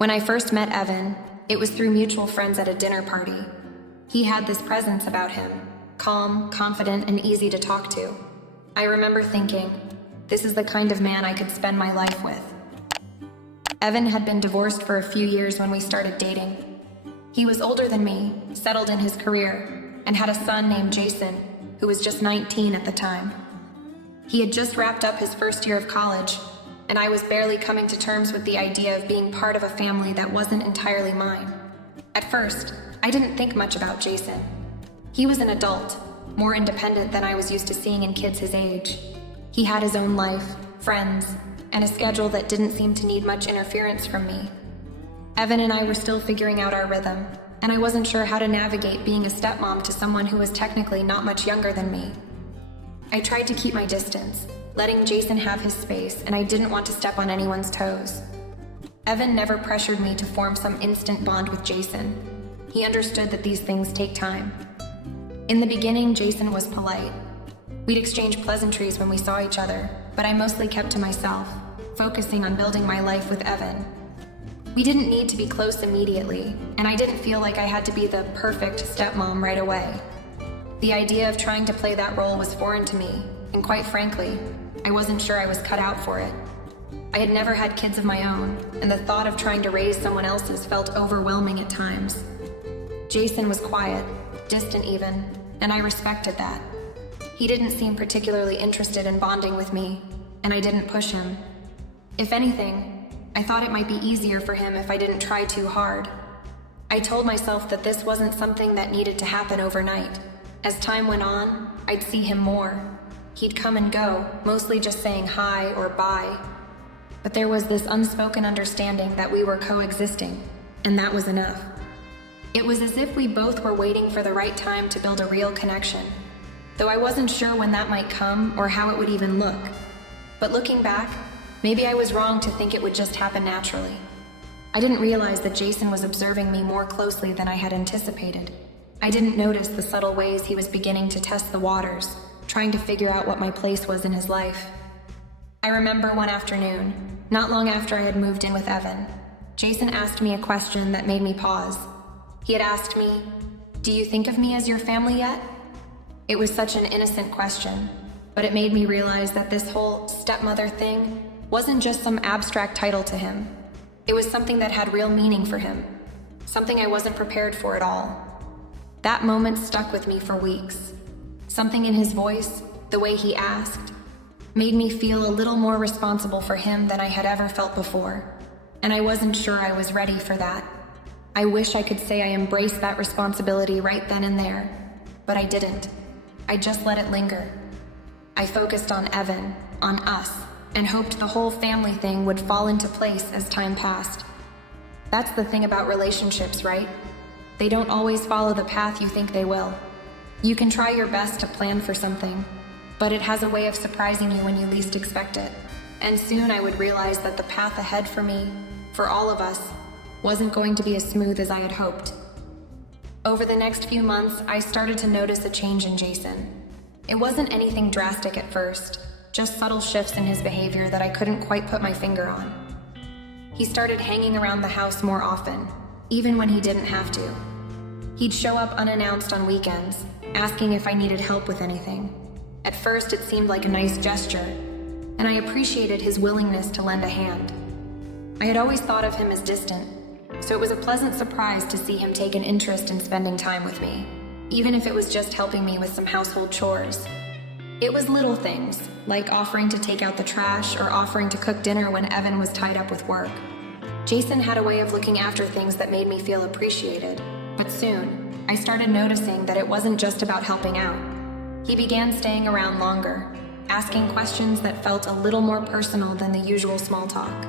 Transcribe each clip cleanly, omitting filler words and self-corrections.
When I first met Evan, it was through mutual friends at a dinner party. He had this presence about him, calm, confident, and easy to talk to. I remember thinking, this is the kind of man I could spend my life with. Evan had been divorced for a few years when we started dating. He was older than me, settled in his career, and had a son named Jason, who was just 19 at the time. He had just wrapped up his first year of college, and I was barely coming to terms with the idea of being part of a family that wasn't entirely mine. At first, I didn't think much about Jason. He was an adult, more independent than I was used to seeing in kids his age. He had his own life, friends, and a schedule that didn't seem to need much interference from me. Evan and I were still figuring out our rhythm, and I wasn't sure how to navigate being a stepmom to someone who was technically not much younger than me. I tried to keep my distance, letting Jason have his space, and I didn't want to step on anyone's toes. Evan never pressured me to form some instant bond with Jason. He understood that these things take time. In the beginning, Jason was polite. We'd exchange pleasantries when we saw each other, but I mostly kept to myself, focusing on building my life with Evan. We didn't need to be close immediately, and I didn't feel like I had to be the perfect stepmom right away. The idea of trying to play that role was foreign to me, and quite frankly, I wasn't sure I was cut out for it. I had never had kids of my own, and the thought of trying to raise someone else's felt overwhelming at times. Jason was quiet, distant even, and I respected that. He didn't seem particularly interested in bonding with me, and I didn't push him. If anything, I thought it might be easier for him if I didn't try too hard. I told myself that this wasn't something that needed to happen overnight. As time went on, I'd see him more. He'd come and go, mostly just saying hi or bye. But there was this unspoken understanding that we were coexisting, and that was enough. It was as if we both were waiting for the right time to build a real connection, though I wasn't sure when that might come or how it would even look. But looking back, maybe I was wrong to think it would just happen naturally. I didn't realize that Jason was observing me more closely than I had anticipated. I didn't notice the subtle ways he was beginning to test the waters, trying to figure out what my place was in his life. I remember one afternoon, not long after I had moved in with Evan, Jason asked me a question that made me pause. He had asked me, "Do you think of me as your family yet?" It was such an innocent question, but it made me realize that this whole stepmother thing wasn't just some abstract title to him. It was something that had real meaning for him, something I wasn't prepared for at all. That moment stuck with me for weeks. Something in his voice, the way he asked, made me feel a little more responsible for him than I had ever felt before, and I wasn't sure I was ready for that. I wish I could say I embraced that responsibility right then and there, but I didn't. I just let it linger. I focused on Evan, on us, and hoped the whole family thing would fall into place as time passed. That's the thing about relationships, right? They don't always follow the path you think they will. You can try your best to plan for something, but it has a way of surprising you when you least expect it. And soon I would realize that the path ahead for me, for all of us, wasn't going to be as smooth as I had hoped. Over the next few months, I started to notice a change in Jason. It wasn't anything drastic at first, just subtle shifts in his behavior that I couldn't quite put my finger on. He started hanging around the house more often, even when he didn't have to. He'd show up unannounced on weekends, asking if I needed help with anything. At first, it seemed like a nice gesture, and I appreciated his willingness to lend a hand. I had always thought of him as distant, so it was a pleasant surprise to see him take an interest in spending time with me, even if it was just helping me with some household chores. It was little things, like offering to take out the trash or offering to cook dinner when Evan was tied up with work. Jason had a way of looking after things that made me feel appreciated, but soon, I started noticing that it wasn't just about helping out. He began staying around longer, asking questions that felt a little more personal than the usual small talk.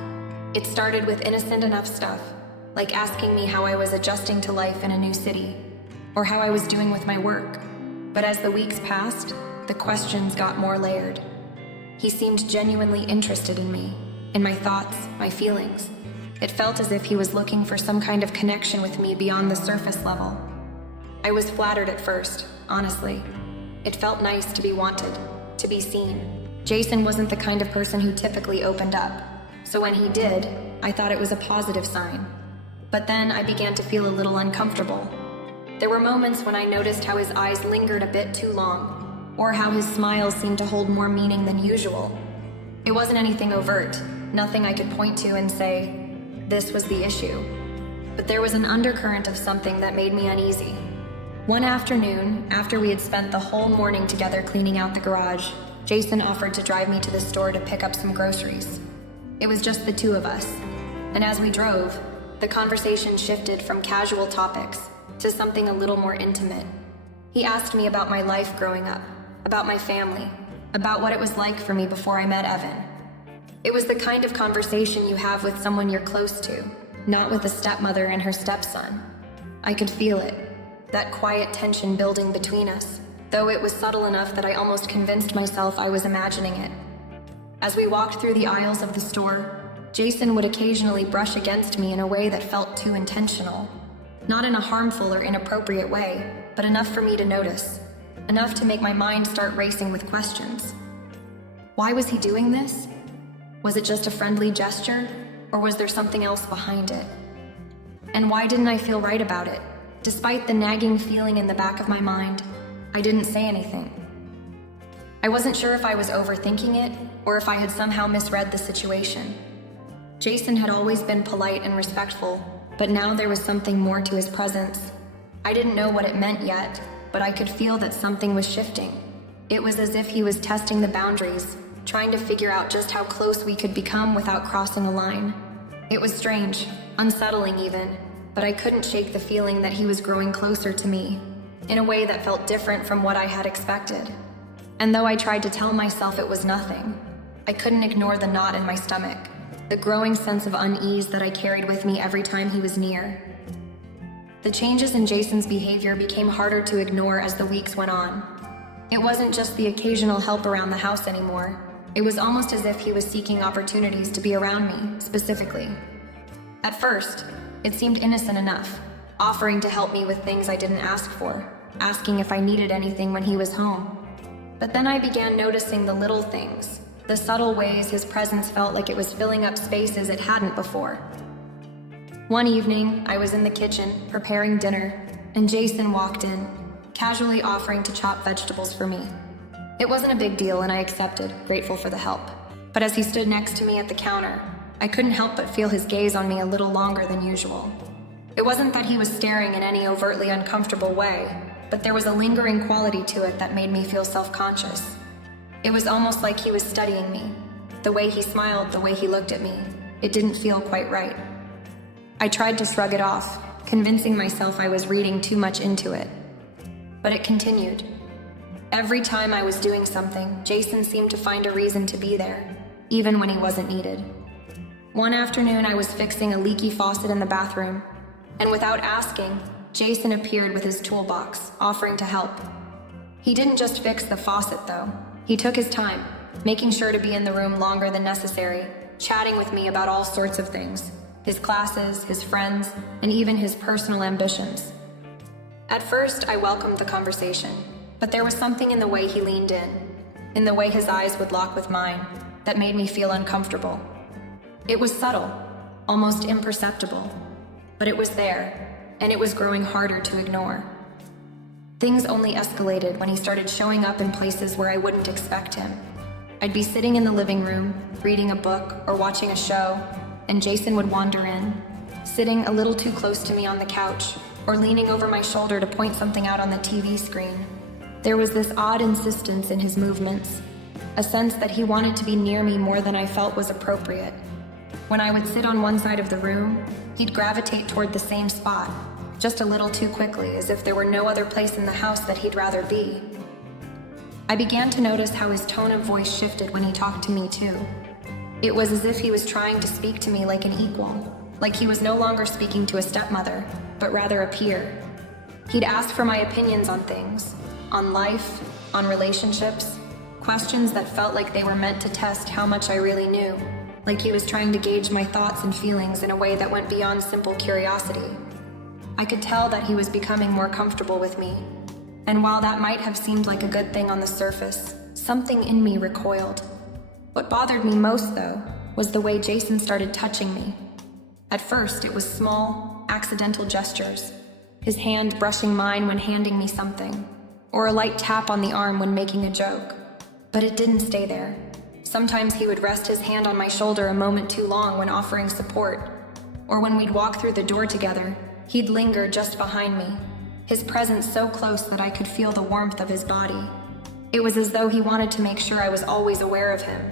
It started with innocent enough stuff, like asking me how I was adjusting to life in a new city, or how I was doing with my work. But as the weeks passed, the questions got more layered. He seemed genuinely interested in me, in my thoughts, my feelings. It felt as if he was looking for some kind of connection with me beyond the surface level. I was flattered at first, honestly. It felt nice to be wanted, to be seen. Jason wasn't the kind of person who typically opened up, so when he did, I thought it was a positive sign. But then I began to feel a little uncomfortable. There were moments when I noticed how his eyes lingered a bit too long, or how his smile seemed to hold more meaning than usual. It wasn't anything overt, nothing I could point to and say, this was the issue. But there was an undercurrent of something that made me uneasy. One afternoon, after we had spent the whole morning together cleaning out the garage, Jason offered to drive me to the store to pick up some groceries. It was just the two of us, and as we drove, the conversation shifted from casual topics to something a little more intimate. He asked me about my life growing up, about my family, about what it was like for me before I met Evan. It was the kind of conversation you have with someone you're close to, not with a stepmother and her stepson. I could feel it, that quiet tension building between us, though it was subtle enough that I almost convinced myself I was imagining it. As we walked through the aisles of the store, Jason would occasionally brush against me in a way that felt too intentional. Not in a harmful or inappropriate way, but enough for me to notice. Enough to make my mind start racing with questions. Why was he doing this? Was it just a friendly gesture, or was there something else behind it? And why didn't I feel right about it? Despite the nagging feeling in the back of my mind, I didn't say anything. I wasn't sure if I was overthinking it, or if I had somehow misread the situation. Jason had always been polite and respectful, but now there was something more to his presence. I didn't know what it meant yet, but I could feel that something was shifting. It was as if he was testing the boundaries, trying to figure out just how close we could become without crossing a line. It was strange, unsettling even, but I couldn't shake the feeling that he was growing closer to me, in a way that felt different from what I had expected. And though I tried to tell myself it was nothing, I couldn't ignore the knot in my stomach, the growing sense of unease that I carried with me every time he was near. The changes in Jason's behavior became harder to ignore as the weeks went on. It wasn't just the occasional help around the house anymore. It was almost as if he was seeking opportunities to be around me, specifically. At first, it seemed innocent enough, offering to help me with things I didn't ask for, asking if I needed anything when he was home. But then I began noticing the little things, the subtle ways his presence felt like it was filling up spaces it hadn't before. One evening, I was in the kitchen, preparing dinner, and Jason walked in, casually offering to chop vegetables for me. It wasn't a big deal, and I accepted, grateful for the help. But as he stood next to me at the counter, I couldn't help but feel his gaze on me a little longer than usual. It wasn't that he was staring in any overtly uncomfortable way, but there was a lingering quality to it that made me feel self-conscious. It was almost like he was studying me. The way he smiled, the way he looked at me, it didn't feel quite right. I tried to shrug it off, convincing myself I was reading too much into it. But it continued. Every time I was doing something, Jason seemed to find a reason to be there, even when he wasn't needed. One afternoon, I was fixing a leaky faucet in the bathroom, and without asking, Jason appeared with his toolbox, offering to help. He didn't just fix the faucet, though. He took his time, making sure to be in the room longer than necessary, chatting with me about all sorts of things. His classes, his friends, and even his personal ambitions. At first, I welcomed the conversation, but there was something in the way he leaned in the way his eyes would lock with mine, that made me feel uncomfortable. It was subtle, almost imperceptible, but it was there, and it was growing harder to ignore. Things only escalated when he started showing up in places where I wouldn't expect him. I'd be sitting in the living room, reading a book or watching a show, and Jason would wander in, sitting a little too close to me on the couch, or leaning over my shoulder to point something out on the TV screen. There was this odd insistence in his movements, a sense that he wanted to be near me more than I felt was appropriate. When I would sit on one side of the room, he'd gravitate toward the same spot, just a little too quickly, as if there were no other place in the house that he'd rather be. I began to notice how his tone of voice shifted when he talked to me too. It was as if he was trying to speak to me like an equal, like he was no longer speaking to a stepmother, but rather a peer. He'd ask for my opinions on things, on life, on relationships, questions that felt like they were meant to test how much I really knew, like he was trying to gauge my thoughts and feelings in a way that went beyond simple curiosity. I could tell that he was becoming more comfortable with me, and while that might have seemed like a good thing on the surface, something in me recoiled. What bothered me most, though, was the way Jason started touching me, At first, it was small, accidental gestures. His hand brushing mine when handing me something, or a light tap on the arm when making a joke. But it didn't stay there. Sometimes he would rest his hand on my shoulder a moment too long when offering support, or when we'd walk through the door together, he'd linger just behind me, his presence so close that I could feel the warmth of his body. It was as though he wanted to make sure I was always aware of him.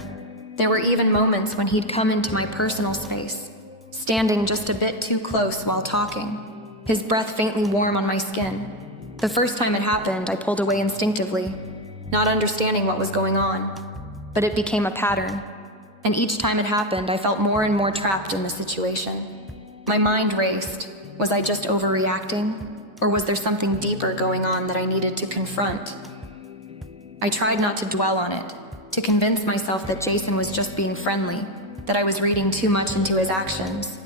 There were even moments when he'd come into my personal space, standing just a bit too close while talking, his breath faintly warm on my skin. The first time it happened, I pulled away instinctively, not understanding what was going on. But it became a pattern, and each time it happened, I felt more and more trapped in the situation. My mind raced. Was I just overreacting? Or was there something deeper going on that I needed to confront? I tried not to dwell on it, to convince myself that Jason was just being friendly, that I was reading too much into his actions.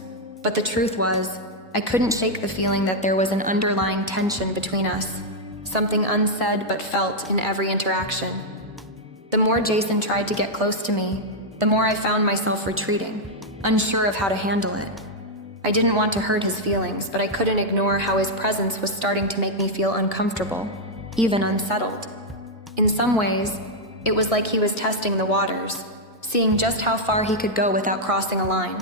But the truth was, I couldn't shake the feeling that there was an underlying tension between us, something unsaid but felt in every interaction. The more Jason tried to get close to me, the more I found myself retreating, unsure of how to handle it. I didn't want to hurt his feelings, but I couldn't ignore how his presence was starting to make me feel uncomfortable, even unsettled. In some ways, it was like he was testing the waters, seeing just how far he could go without crossing a line.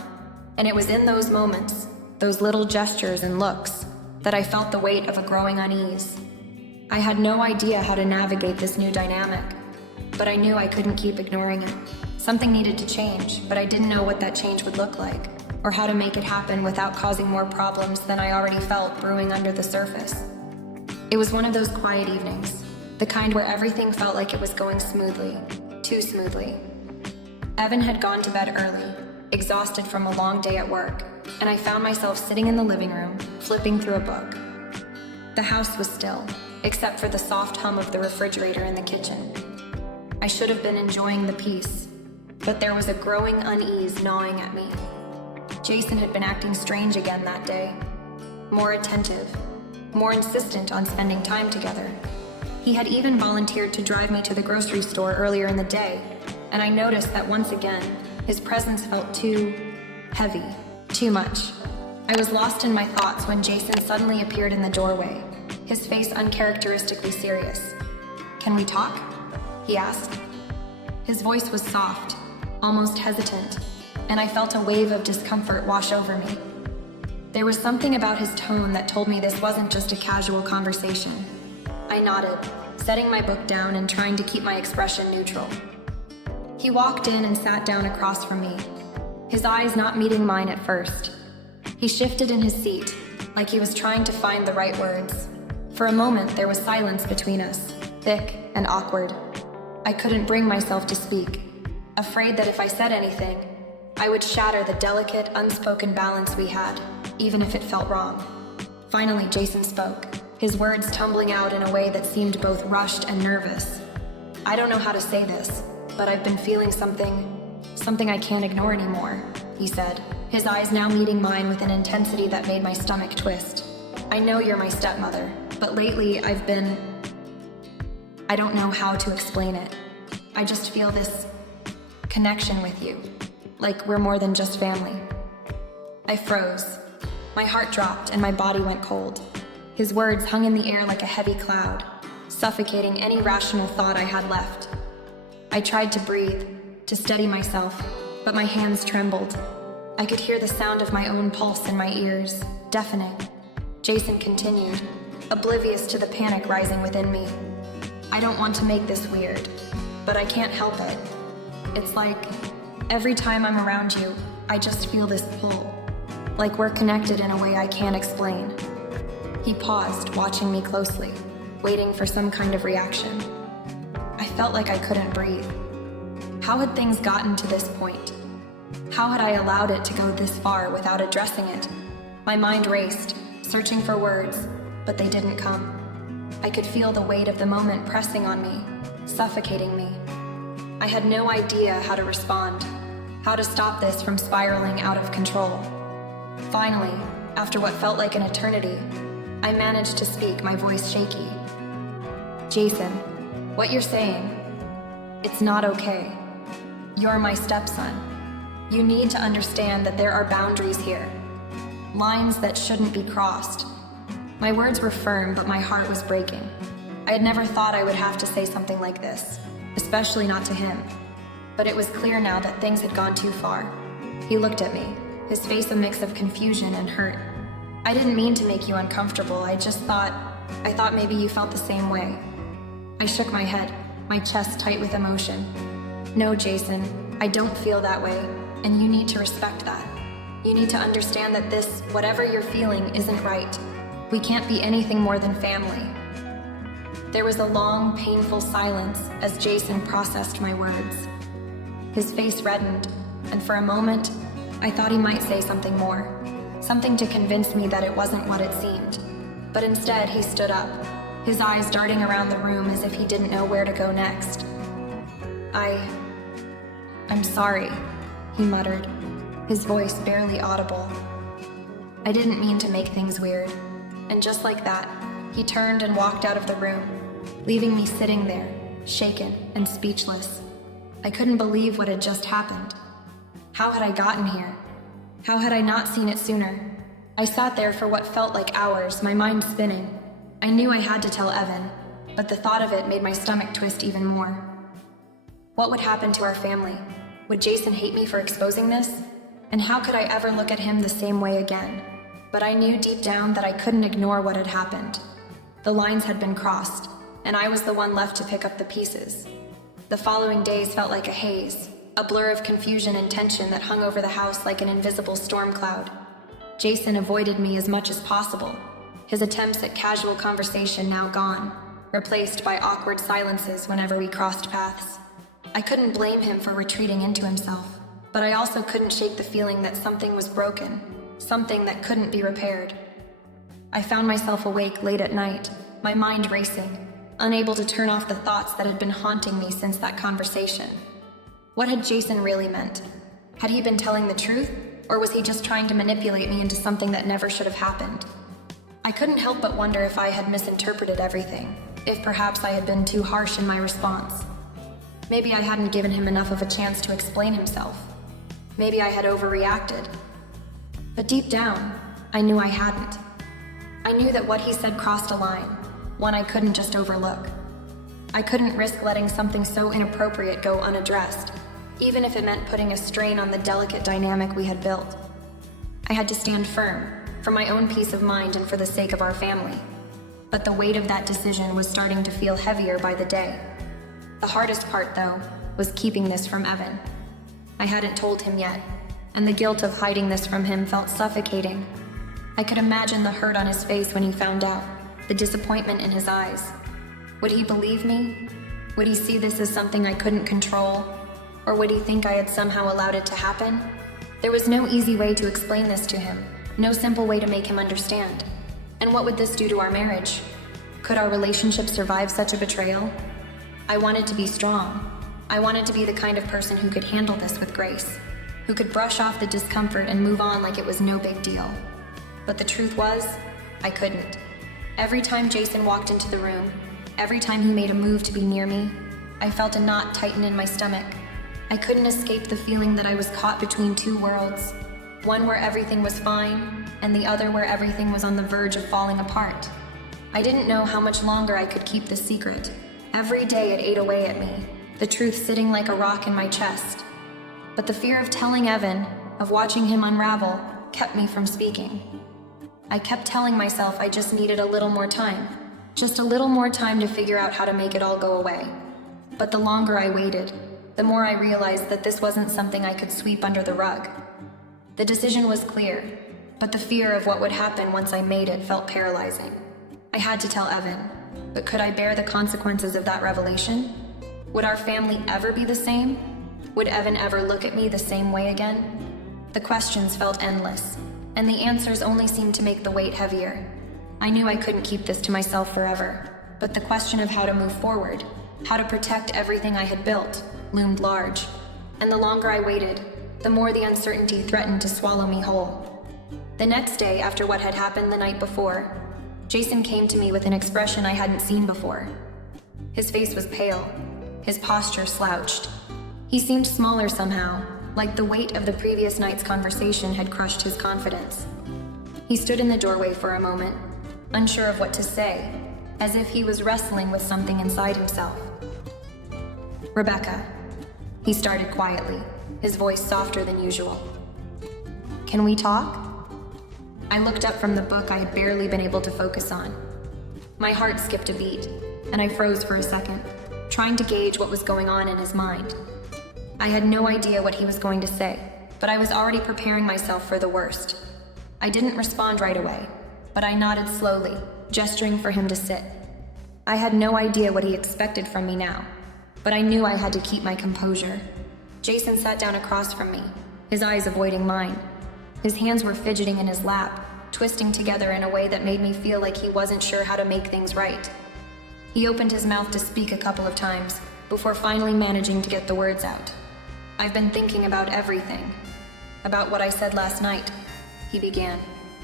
And it was in those moments, those little gestures and looks, that I felt the weight of a growing unease. I had no idea how to navigate this new dynamic, but I knew I couldn't keep ignoring it. Something needed to change, but I didn't know what that change would look like, or how to make it happen without causing more problems than I already felt brewing under the surface. It was one of those quiet evenings, the kind where everything felt like it was going smoothly, too smoothly. Evan had gone to bed early, exhausted from a long day at work, and I found myself sitting in the living room, flipping through a book. The house was still, except for the soft hum of the refrigerator in the kitchen. I should have been enjoying the peace, but there was a growing unease gnawing at me. Jason had been acting strange again that day, more attentive, more insistent on spending time together. He had even volunteered to drive me to the grocery store earlier in the day, and I noticed that once again, his presence felt too heavy, too much. I was lost in my thoughts when Jason suddenly appeared in the doorway, his face uncharacteristically serious. "Can we talk?" he asked. His voice was soft, almost hesitant, and I felt a wave of discomfort wash over me. There was something about his tone that told me this wasn't just a casual conversation. I nodded, setting my book down and trying to keep my expression neutral. He walked in and sat down across from me, his eyes not meeting mine at first. He shifted in his seat, like he was trying to find the right words. For a moment, there was silence between us, thick and awkward. I couldn't bring myself to speak, afraid that if I said anything, I would shatter the delicate, unspoken balance we had, even if it felt wrong. Finally, Jason spoke, his words tumbling out in a way that seemed both rushed and nervous. "I don't know how to say this, but I've been feeling something I can't ignore anymore," he said, his eyes now meeting mine with an intensity that made my stomach twist. "I know you're my stepmother, but lately I don't know how to explain it. I just feel this connection with you, like we're more than just family." I froze. My heart dropped and my body went cold. His words hung in the air like a heavy cloud, suffocating any rational thought I had left. I tried to breathe, to steady myself, but my hands trembled. I could hear the sound of my own pulse in my ears, deafening. Jason continued, oblivious to the panic rising within me. "I don't want to make this weird, but I can't help it. It's like, every time I'm around you, I just feel this pull, like we're connected in a way I can't explain." He paused, watching me closely, waiting for some kind of reaction. I felt like I couldn't breathe. How had things gotten to this point? How had I allowed it to go this far without addressing it? My mind raced, searching for words, but they didn't come. I could feel the weight of the moment pressing on me, suffocating me. I had no idea how to respond, how to stop this from spiraling out of control. Finally, after what felt like an eternity, I managed to speak, my voice shaky. "Jason, what you're saying, it's not okay. You're my stepson. You need to understand that there are boundaries here. lines that shouldn't be crossed. My words were firm, but my heart was breaking. I had never thought I would have to say something like this, especially not to him. But it was clear now that things had gone too far. He looked at me, his face a mix of confusion and hurt. I didn't mean to make you uncomfortable, I thought maybe you felt the same way. I shook my head, my chest tight with emotion. No, Jason, I don't feel that way, and you need to respect that. You need to understand that this, whatever you're feeling, isn't right. We can't be anything more than family. There was a long, painful silence as Jason processed my words. His face reddened, and for a moment, I thought he might say something more, something to convince me that it wasn't what it seemed. But instead, he stood up, his eyes darting around the room as if he didn't know where to go next. I'm sorry, he muttered, his voice barely audible. I didn't mean to make things weird. And just like that, he turned and walked out of the room, leaving me sitting there, shaken and speechless. I couldn't believe what had just happened. How had I gotten here? How had I not seen it sooner? I sat there for what felt like hours, my mind spinning. I knew I had to tell Evan, but the thought of it made my stomach twist even more. What would happen to our family? Would Jason hate me for exposing this? And how could I ever look at him the same way again? But I knew deep down that I couldn't ignore what had happened. The lines had been crossed, and I was the one left to pick up the pieces. The following days felt like a haze, a blur of confusion and tension that hung over the house like an invisible storm cloud. Jason avoided me as much as possible, his attempts at casual conversation now gone, replaced by awkward silences whenever we crossed paths. I couldn't blame him for retreating into himself, but I also couldn't shake the feeling that something was broken, something that couldn't be repaired. I found myself awake late at night, my mind racing, unable to turn off the thoughts that had been haunting me since that conversation. What had Jason really meant? Had he been telling the truth, or was he just trying to manipulate me into something that never should have happened? I couldn't help but wonder if I had misinterpreted everything, if perhaps I had been too harsh in my response. Maybe I hadn't given him enough of a chance to explain himself. Maybe I had overreacted. But deep down, I knew I hadn't. I knew that what he said crossed a line, one I couldn't just overlook. I couldn't risk letting something so inappropriate go unaddressed, even if it meant putting a strain on the delicate dynamic we had built. I had to stand firm, for my own peace of mind and for the sake of our family. But the weight of that decision was starting to feel heavier by the day. The hardest part, though, was keeping this from Evan. I hadn't told him yet, and the guilt of hiding this from him felt suffocating. I could imagine the hurt on his face when he found out, the disappointment in his eyes. Would he believe me? Would he see this as something I couldn't control? Or would he think I had somehow allowed it to happen? There was no easy way to explain this to him, no simple way to make him understand. And what would this do to our marriage? Could our relationship survive such a betrayal? I wanted to be strong. I wanted to be the kind of person who could handle this with grace, who could brush off the discomfort and move on like it was no big deal. But the truth was, I couldn't. Every time Jason walked into the room, every time he made a move to be near me, I felt a knot tighten in my stomach. I couldn't escape the feeling that I was caught between two worlds, one where everything was fine, and the other where everything was on the verge of falling apart. I didn't know how much longer I could keep this secret. Every day it ate away at me, the truth sitting like a rock in my chest. But the fear of telling Evan, of watching him unravel, kept me from speaking. I kept telling myself I just needed a little more time, just a little more time to figure out how to make it all go away. But the longer I waited, the more I realized that this wasn't something I could sweep under the rug. The decision was clear, but the fear of what would happen once I made it felt paralyzing. I had to tell Evan, but could I bear the consequences of that revelation? Would our family ever be the same? Would Evan ever look at me the same way again? The questions felt endless, and the answers only seemed to make the weight heavier. I knew I couldn't keep this to myself forever, but the question of how to move forward, how to protect everything I had built, loomed large. And the longer I waited, the more the uncertainty threatened to swallow me whole. The next day, after what had happened the night before, Jason came to me with an expression I hadn't seen before. His face was pale, his posture slouched. He seemed smaller somehow, like the weight of the previous night's conversation had crushed his confidence. He stood in the doorway for a moment, unsure of what to say, as if he was wrestling with something inside himself. "Rebecca," he started quietly, his voice softer than usual. "Can we talk?" I looked up from the book I had barely been able to focus on. My heart skipped a beat, and I froze for a second, trying to gauge what was going on in his mind. I had no idea what he was going to say, but I was already preparing myself for the worst. I didn't respond right away, but I nodded slowly, gesturing for him to sit. I had no idea what he expected from me now, but I knew I had to keep my composure. Jason sat down across from me, his eyes avoiding mine. His hands were fidgeting in his lap, twisting together in a way that made me feel like he wasn't sure how to make things right. He opened his mouth to speak a couple of times, before finally managing to get the words out. "I've been thinking about everything. About what I said last night," he began,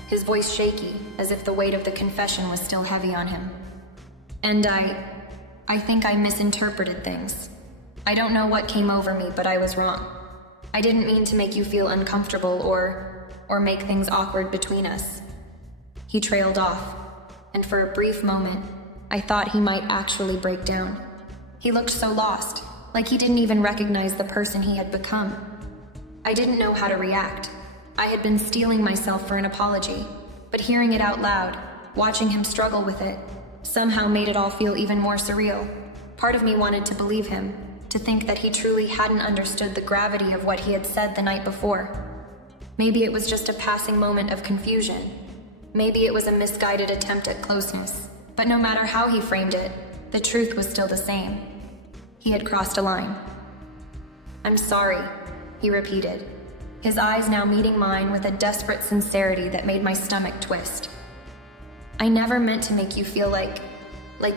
his voice shaky, as if the weight of the confession was still heavy on him. "And I think I misinterpreted things. I don't know what came over me, but I was wrong. I didn't mean to make you feel uncomfortable or make things awkward between us." He trailed off, and for a brief moment, I thought he might actually break down. He looked so lost, like he didn't even recognize the person he had become. I didn't know how to react. I had been steeling myself for an apology, but hearing it out loud, watching him struggle with it, somehow made it all feel even more surreal. Part of me wanted to believe him, to think that he truly hadn't understood the gravity of what he had said the night before. Maybe it was just a passing moment of confusion. Maybe it was a misguided attempt at closeness. But no matter how he framed it, the truth was still the same. He had crossed a line. "I'm sorry," he repeated, his eyes now meeting mine with a desperate sincerity that made my stomach twist. "I never meant to make you feel like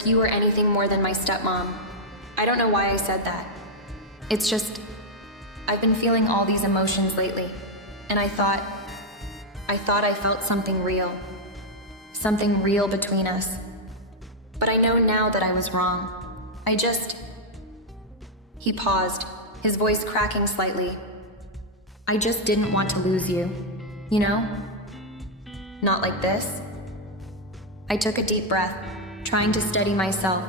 you were anything more than my stepmom. I don't know why I said that. It's just, I've been feeling all these emotions lately, and I thought I felt something real. Something real between us. But I know now that I was wrong. He paused, his voice cracking slightly. "I just didn't want to lose you, you know? Not like this." I took a deep breath, trying to steady myself,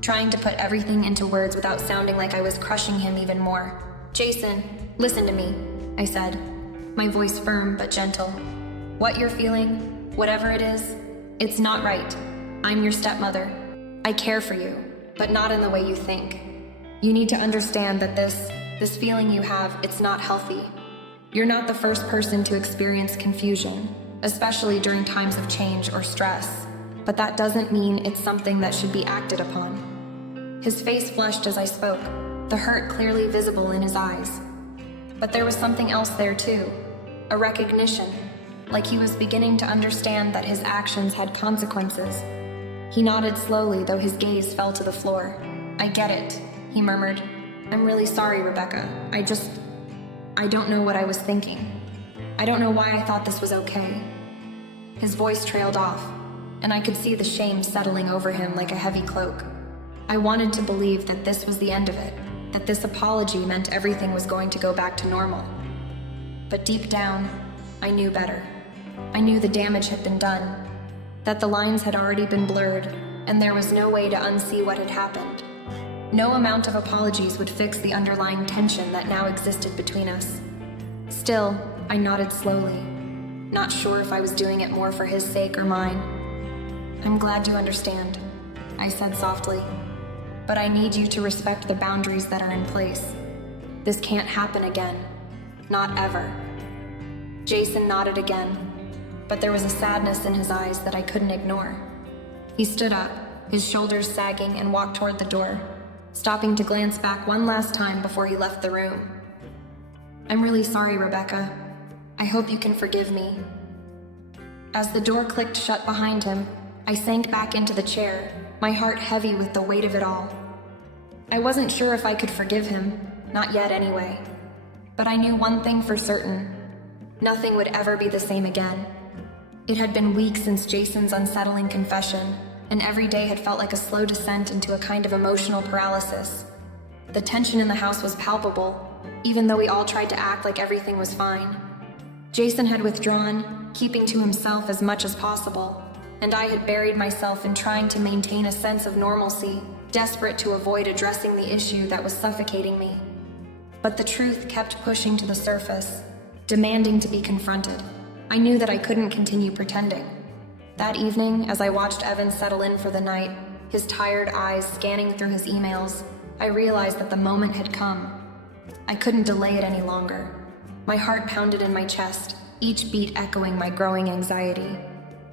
trying to put everything into words without sounding like I was crushing him even more. "Jason, listen to me," I said, my voice firm but gentle. "What you're feeling, whatever it is, it's not right. I'm your stepmother. I care for you, but not in the way you think. You need to understand that this feeling you have, it's not healthy. You're not the first person to experience confusion, especially during times of change or stress. But that doesn't mean it's something that should be acted upon." His face flushed as I spoke, the hurt clearly visible in his eyes. But there was something else there too, a recognition, like he was beginning to understand that his actions had consequences. He nodded slowly, though his gaze fell to the floor. "I get it," he murmured. "I'm really sorry, Rebecca. I don't know what I was thinking. I don't know why I thought this was okay." His voice trailed off, and I could see the shame settling over him like a heavy cloak. I wanted to believe that this was the end of it, that this apology meant everything was going to go back to normal. But deep down, I knew better. I knew the damage had been done, that the lines had already been blurred, and there was no way to unsee what had happened. No amount of apologies would fix the underlying tension that now existed between us. Still, I nodded slowly, not sure if I was doing it more for his sake or mine. "I'm glad you understand," I said softly, "but I need you to respect the boundaries that are in place. This can't happen again. Not ever." Jason nodded again, but there was a sadness in his eyes that I couldn't ignore. He stood up, his shoulders sagging, and walked toward the door, stopping to glance back one last time before he left the room. "I'm really sorry, Rebecca. I hope you can forgive me." As the door clicked shut behind him, I sank back into the chair, my heart heavy with the weight of it all. I wasn't sure if I could forgive him, not yet anyway. But I knew one thing for certain. Nothing would ever be the same again. It had been weeks since Jason's unsettling confession, and every day had felt like a slow descent into a kind of emotional paralysis. The tension in the house was palpable, even though we all tried to act like everything was fine. Jason had withdrawn, keeping to himself as much as possible, and I had buried myself in trying to maintain a sense of normalcy, desperate to avoid addressing the issue that was suffocating me. But the truth kept pushing to the surface, demanding to be confronted. I knew that I couldn't continue pretending. That evening, as I watched Evan settle in for the night, his tired eyes scanning through his emails, I realized that the moment had come. I couldn't delay it any longer. My heart pounded in my chest, each beat echoing my growing anxiety.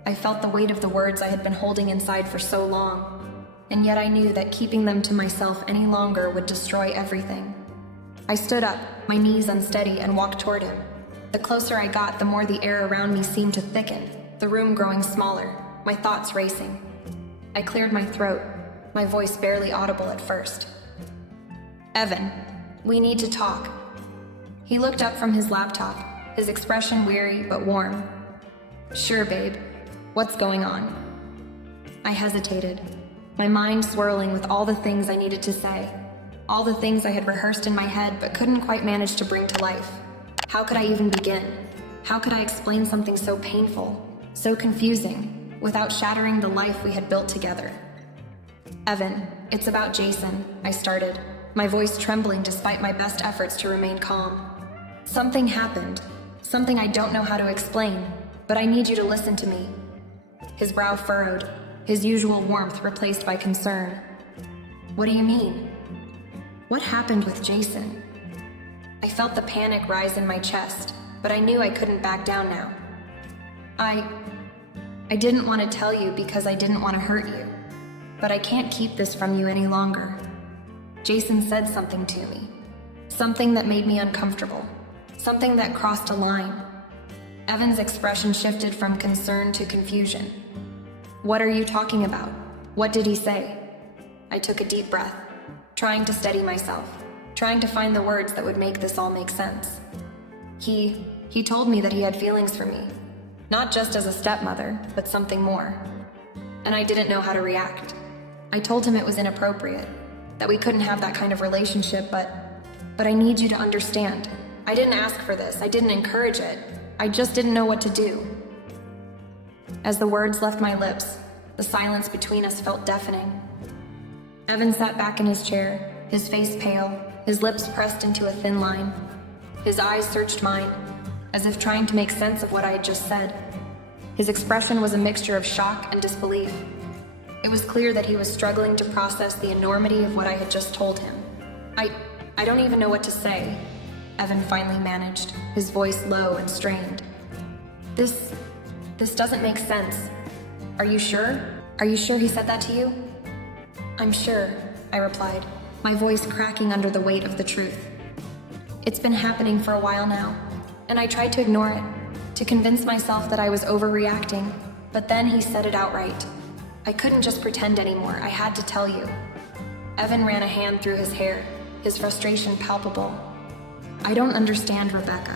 I felt the weight of the words I had been holding inside for so long, and yet I knew that keeping them to myself any longer would destroy everything. I stood up, my knees unsteady, and walked toward him. The closer I got, the more the air around me seemed to thicken, the room growing smaller, my thoughts racing. I cleared my throat, my voice barely audible at first. "Evan, we need to talk." He looked up from his laptop, his expression weary but warm. "Sure, babe. What's going on?" I hesitated, my mind swirling with all the things I needed to say, all the things I had rehearsed in my head but couldn't quite manage to bring to life. How could I even begin? How could I explain something so painful, so confusing, without shattering the life we had built together? "Evan, it's about Jason," I started, my voice trembling despite my best efforts to remain calm. "Something happened, something I don't know how to explain, but I need you to listen to me." His brow furrowed, his usual warmth replaced by concern. "What do you mean? What happened with Jason?" I felt the panic rise in my chest, but I knew I couldn't back down now. I didn't want to tell you because I didn't want to hurt you, but I can't keep this from you any longer. Jason said something to me, something that made me uncomfortable, something that crossed a line. Evan's expression shifted from concern to confusion. "What are you talking about? What did he say?" I took a deep breath, trying to steady myself, trying to find the words that would make this all make sense. He told me that he had feelings for me, not just as a stepmother, but something more. And I didn't know how to react. I told him it was inappropriate, that we couldn't have that kind of relationship, but I need you to understand. I didn't ask for this, I didn't encourage it. I just didn't know what to do. As the words left my lips, the silence between us felt deafening. Evan sat back in his chair, his face pale, his lips pressed into a thin line. His eyes searched mine, as if trying to make sense of what I had just said. His expression was a mixture of shock and disbelief. It was clear that he was struggling to process the enormity of what I had just told him. I don't even know what to say," Evan finally managed, his voice low and strained. This doesn't make sense. Are you sure? Are you sure he said that to you?" "I'm sure," I replied, my voice cracking under the weight of the truth. "It's been happening for a while now, and I tried to ignore it, to convince myself that I was overreacting, but then he said it outright. I couldn't just pretend anymore, I had to tell you." Evan ran a hand through his hair, his frustration palpable. "I don't understand, Rebecca.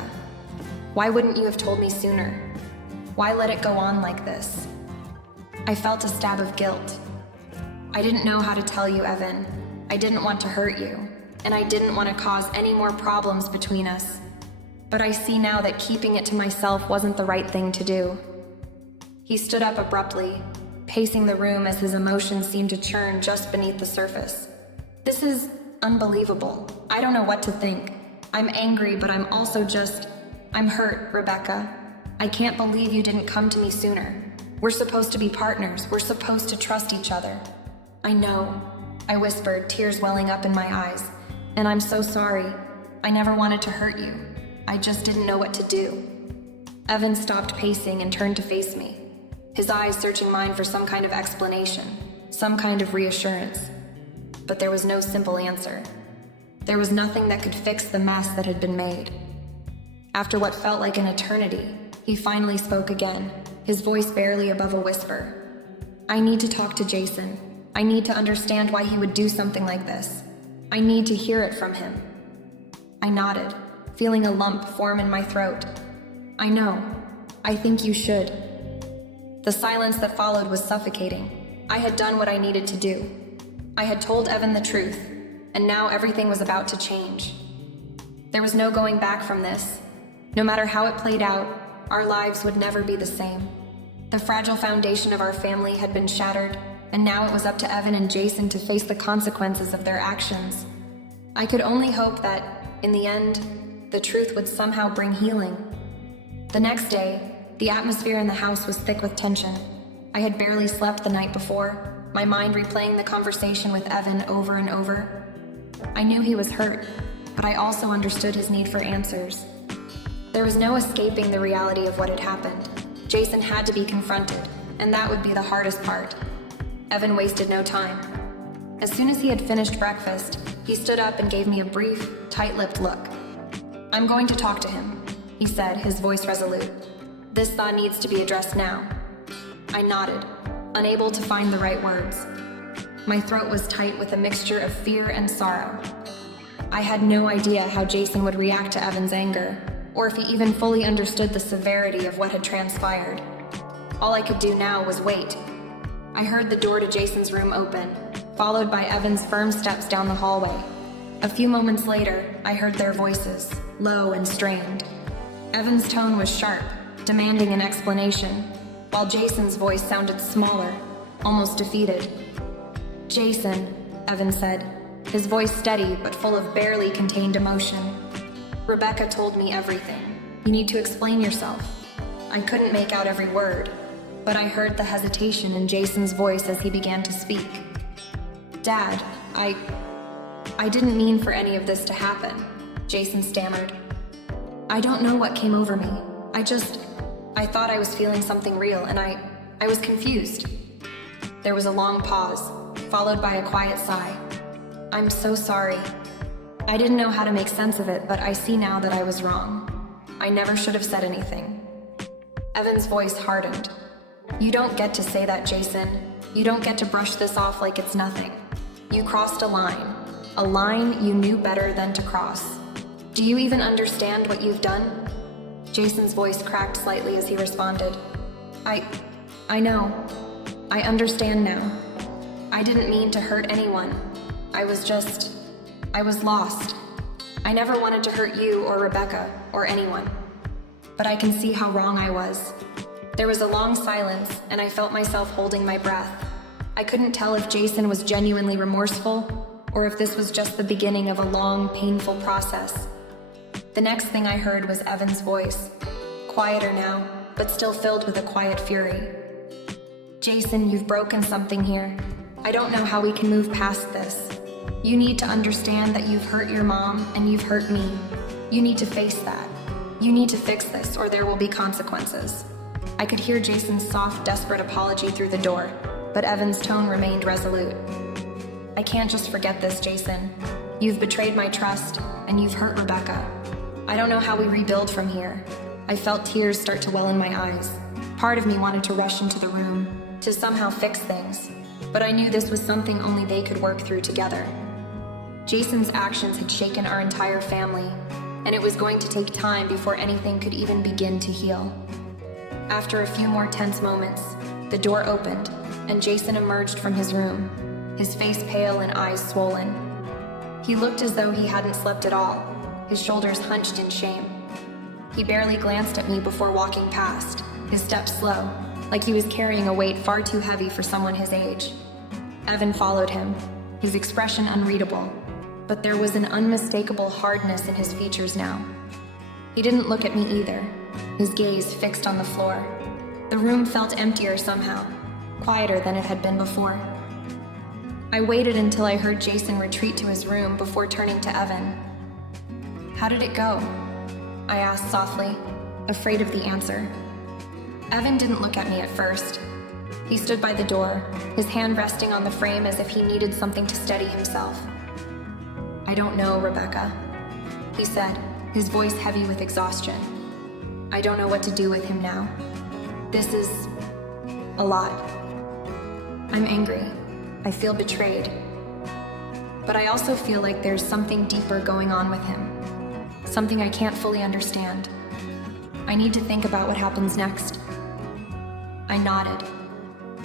Why wouldn't you have told me sooner? Why let it go on like this?" I felt a stab of guilt. "I didn't know how to tell you, Evan. I didn't want to hurt you, and I didn't want to cause any more problems between us. But I see now that keeping it to myself wasn't the right thing to do." He stood up abruptly, pacing the room as his emotions seemed to churn just beneath the surface. "This is unbelievable. I don't know what to think. I'm angry, but I'm I'm hurt, Rebecca. I can't believe you didn't come to me sooner. We're supposed to be partners. We're supposed to trust each other." "I know," I whispered, tears welling up in my eyes. "And I'm so sorry. I never wanted to hurt you. I just didn't know what to do." Evan stopped pacing and turned to face me, his eyes searching mine for some kind of explanation, some kind of reassurance. But there was no simple answer. There was nothing that could fix the mess that had been made. After what felt like an eternity, he finally spoke again, his voice barely above a whisper. "I need to talk to Jason. I need to understand why he would do something like this. I need to hear it from him." I nodded, feeling a lump form in my throat. "I know. I think you should." The silence that followed was suffocating. I had done what I needed to do. I had told Evan the truth, and now everything was about to change. There was no going back from this. No matter how it played out, our lives would never be the same. The fragile foundation of our family had been shattered, and now it was up to Evan and Jason to face the consequences of their actions. I could only hope that, in the end, the truth would somehow bring healing. The next day, the atmosphere in the house was thick with tension. I had barely slept the night before, my mind replaying the conversation with Evan over and over. I knew he was hurt, but I also understood his need for answers. There was no escaping the reality of what had happened. Jason had to be confronted, and that would be the hardest part. Evan wasted no time. As soon as he had finished breakfast, he stood up and gave me a brief, tight-lipped look. "I'm going to talk to him," he said, his voice resolute. "This thought needs to be addressed now." I nodded, unable to find the right words. My throat was tight with a mixture of fear and sorrow. I had no idea how Jason would react to Evan's anger, or if he even fully understood the severity of what had transpired. All I could do now was wait. I heard the door to Jason's room open, followed by Evan's firm steps down the hallway. A few moments later, I heard their voices, low and strained. Evan's tone was sharp, demanding an explanation, while Jason's voice sounded smaller, almost defeated. "Jason," Evan said, his voice steady but full of barely contained emotion. "Rebecca told me everything. You need to explain yourself." I couldn't make out every word, but I heard the hesitation in Jason's voice as he began to speak. "Dad, I didn't mean for any of this to happen," Jason stammered. "I don't know what came over me. I thought I was feeling something real, and I was confused." There was a long pause, followed by a quiet sigh. "I'm so sorry. I didn't know how to make sense of it, but I see now that I was wrong. I never should have said anything." Evan's voice hardened. "You don't get to say that, Jason. You don't get to brush this off like it's nothing. You crossed a line you knew better than to cross. Do you even understand what you've done?" Jason's voice cracked slightly as he responded. I know. I understand now. I didn't mean to hurt anyone. I was lost. I never wanted to hurt you or Rebecca or anyone. But I can see how wrong I was." There was a long silence, and I felt myself holding my breath. I couldn't tell if Jason was genuinely remorseful, or if this was just the beginning of a long, painful process. The next thing I heard was Evan's voice, quieter now, but still filled with a quiet fury. "Jason, you've broken something here. I don't know how we can move past this. You need to understand that you've hurt your mom and you've hurt me. You need to face that. You need to fix this, or there will be consequences." I could hear Jason's soft, desperate apology through the door, but Evan's tone remained resolute. "I can't just forget this, Jason. You've betrayed my trust, and you've hurt Rebecca. I don't know how we rebuild from here." I felt tears start to well in my eyes. Part of me wanted to rush into the room, to somehow fix things, but I knew this was something only they could work through together. Jason's actions had shaken our entire family, and it was going to take time before anything could even begin to heal. After a few more tense moments, the door opened, and Jason emerged from his room, his face pale and eyes swollen. He looked as though he hadn't slept at all, his shoulders hunched in shame. He barely glanced at me before walking past, his steps slow, like he was carrying a weight far too heavy for someone his age. Evan followed him, his expression unreadable, but there was an unmistakable hardness in his features now. He didn't look at me either, his gaze fixed on the floor. The room felt emptier somehow, quieter than it had been before. I waited until I heard Jason retreat to his room before turning to Evan. "How did it go?" I asked softly, afraid of the answer. Evan didn't look at me at first. He stood by the door, his hand resting on the frame as if he needed something to steady himself. "I don't know, Rebecca," he said, his voice heavy with exhaustion. "I don't know what to do with him now. This is a lot. I'm angry. I feel betrayed. But I also feel like there's something deeper going on with him. Something I can't fully understand. I need to think about what happens next." I nodded,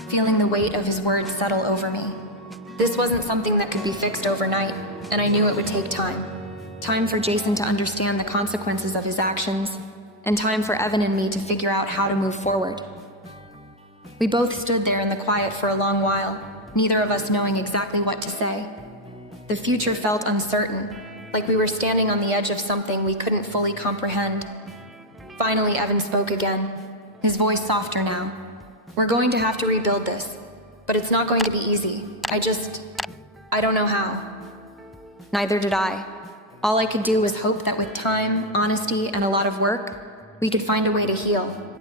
feeling the weight of his words settle over me. This wasn't something that could be fixed overnight, and I knew it would take time. Time for Jason to understand the consequences of his actions, and time for Evan and me to figure out how to move forward. We both stood there in the quiet for a long while, neither of us knowing exactly what to say. The future felt uncertain, like we were standing on the edge of something we couldn't fully comprehend. Finally, Evan spoke again, his voice softer now. "We're going to have to rebuild this, but it's not going to be easy. I don't know how." Neither did I. All I could do was hope that with time, honesty, and a lot of work, we could find a way to heal.